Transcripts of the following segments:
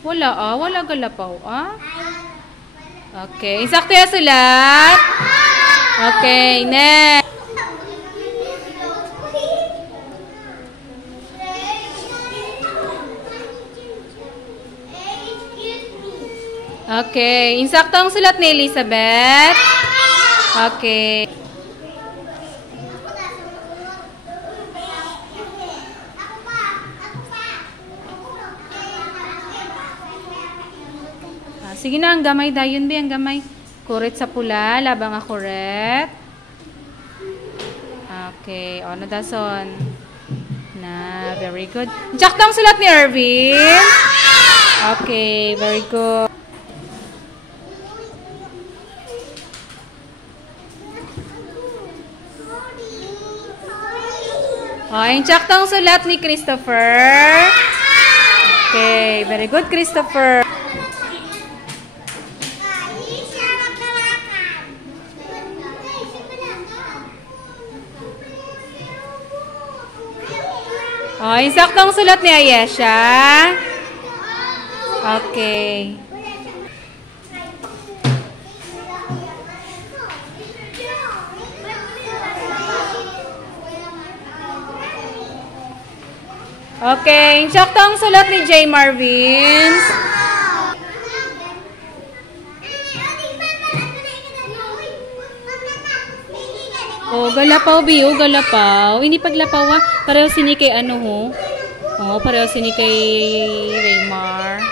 Wala wala galapaw Okay, insakto yung sulat. Okay, next. Okay, insakto ang sulat ni Elizabeth. Okay. Sige na, ang gamay dayon ba, ang gamay. Kuret sa pula, labang nga kuret. Okay, o, nadason. Na, very good. Sakto ang sulat ni Ervin. Okay, very good. O, yung sakto ang sulat ni Christopher. Okay, very good, Christopher. Oh, insaktong sulat ni Ayesha. Okay. Okay, insaktong sulat ni J. Marvin. Oh, galapaw biyo, galapaw. Hindi paglapaw pareho sini kay ano ho. Oh, pareho sini kay Raymar.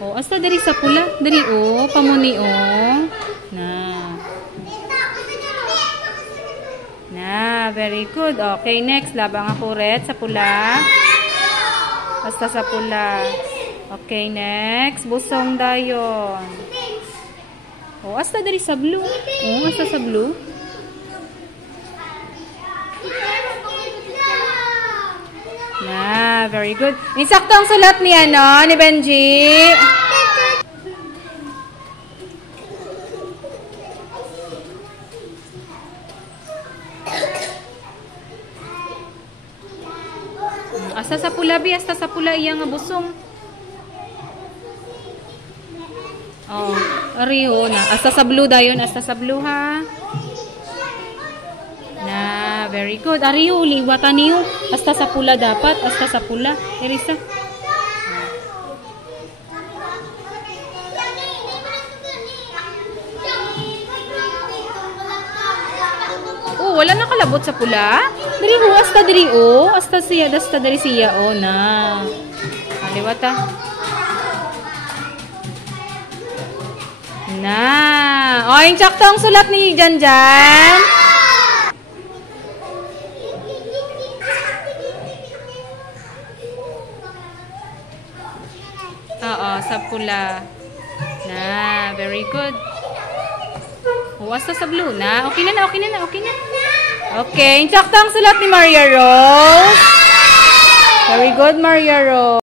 Oh, asta dari sa pula, dari pamuni Na, very good. Okay, next labang ako red sa pula. Asta sa pula. Okay, next busong dayon. Oh, asta dari sa blue. Oh, asta sa blue. Na, very good. Insakto ang sulat ni ni Benji. Asta sa pula bi, asta sa pula iya nga busong. Oh, ariho na. Asta sa blue dayon, asta sa blue ha. Na, very good. Ariho liwatan niyo. Asta sa pula dapat, asta sa pula. Erisa. Oh, wala na kalabot sa pula. Diri asta diri asta siya, asta diri siya na. Liwata. Na. O, yung saktong sulat ni Janjan. Oo, sa pula. Na, very good. O, asta sa blue na. Okay na. Okay, yung saktong sulat ni Maria Rose. Very good, Maria Rose.